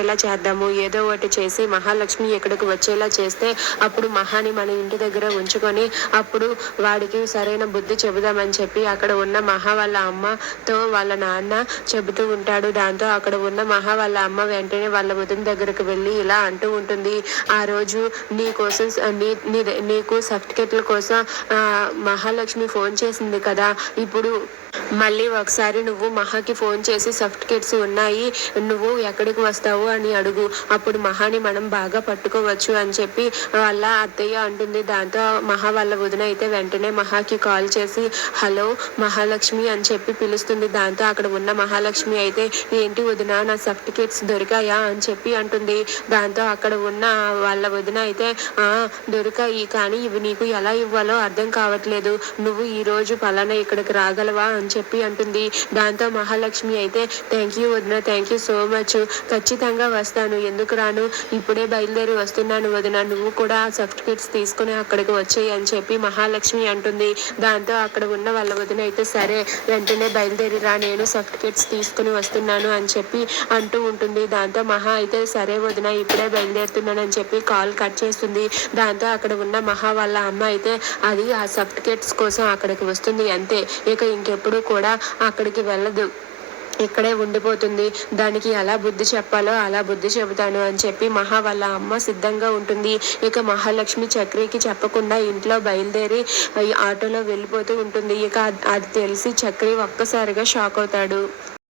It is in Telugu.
పెట్టేలా చేద్దాము, ఏదో ఒకటి చేసి మహాలక్ష్మి ఇక్కడికి వచ్చేలా చేస్తే అప్పుడు మహాని మన ఇంటి దగ్గర ఉంచుకొని అప్పుడు వాడికి సరైన బుద్ధి చెబుదామని చెప్పి అక్కడ ఉన్న మహా వాళ్ళ అమ్మతో వాళ్ళ నాన్న చెబుతూ ఉంటాడు. దాంతో అక్కడ ఉన్న మహా వాళ్ళ అమ్మ వెంటనే వాళ్ళ వదిన దగ్గరకు వెళ్ళి ఇలా అంటూ ఉంటుంది, ఆ రోజు నీ కోసం నీకు సర్టిఫికెట్ల కోసం మహాలక్ష్మి ఫోన్ చేసింది కదా, ఇప్పుడు మళ్ళీ ఒకసారి నువ్వు మహాకి ఫోన్ చేసి సర్టిఫికెట్స్ ఉన్నాయి, నువ్వు ఎక్కడికి వస్తావు అని అడుగు, అప్పుడు మహాని మనం బాగా పట్టుకోవచ్చు అని చెప్పి వాళ్ళ అత్తయ్య అంటుంది. దాంతో మహా వాళ్ళ వదిన అయితే వెంటనే మహాకి కాల్ చేసి హలో మహాలక్ష్మి అని చెప్పి పిలుస్తుంది. దాంతో అక్కడ ఉన్న మహాలక్ష్మి అయితే ఏంటి వదిన నా సర్టిఫికెట్స్ దొరికాయా అని చెప్పి అంటుంది. దాంతో అక్కడ ఉన్న వాళ్ళ వదిన అయితే దొరికాయి, కానీ ఇవి నీకు ఎలా ఇవ్వాలో అర్థం కావట్లేదు, నువ్వు ఈ రోజు పలానా ఇక్కడికి రాగలవా అని చెప్పి అంటుంది. దాంతో మహాలక్ష్మి అయితే థ్యాంక్ యూ వదిన, థ్యాంక్ యూ సో మచ్, ఖచ్చితంగా వస్తాను, ఎందుకు రాను, ఇప్పుడే బయలుదేరి వస్తున్నాను వదిన, నువ్వు కూడా ఆ సర్టిఫికెట్స్ తీసుకుని అక్కడికి వచ్చేయి అని చెప్పి మహాలక్ష్మి అంటుంది. దాంతో అక్కడ ఉన్న వాళ్ళ వదిన అయితే సరే వెంటనే బయలుదేరి రా, నేను సర్టిఫికెట్స్ తీసుకుని వస్తున్నాను అని చెప్పి అంటూ ఉంటుంది. దాంతో మహా అయితే సరే వదిన ఇప్పుడే బయలుదేరుతున్నాను అని చెప్పి కాల్ కట్ చేస్తుంది. దాంతో అక్కడ ఉన్న మహా వాళ్ళ అమ్మ అయితే అది ఆ సర్టిఫికెట్స్ కోసం అక్కడికి వస్తుంది అంతే, ఇక ఇంకెప్పుడు కూడా అక్కడికి వెళ్ళదు, ఇక్కడే ఉండిపోతుంది, దానికి ఎలా బుద్ధి చెప్పాలో అలా బుద్ధి చెబుతాను అని చెప్పి మహా వాళ్ళ అమ్మ సిద్ధంగా ఉంటుంది. ఇక మహాలక్ష్మి చక్రికి చెప్పకుండా ఇంట్లో బయలుదేరి ఆటోలో వెళ్ళిపోతూ ఉంటుంది. ఇక అది తెలిసి చక్రి ఒక్కసారిగా షాక్ అవుతాడు.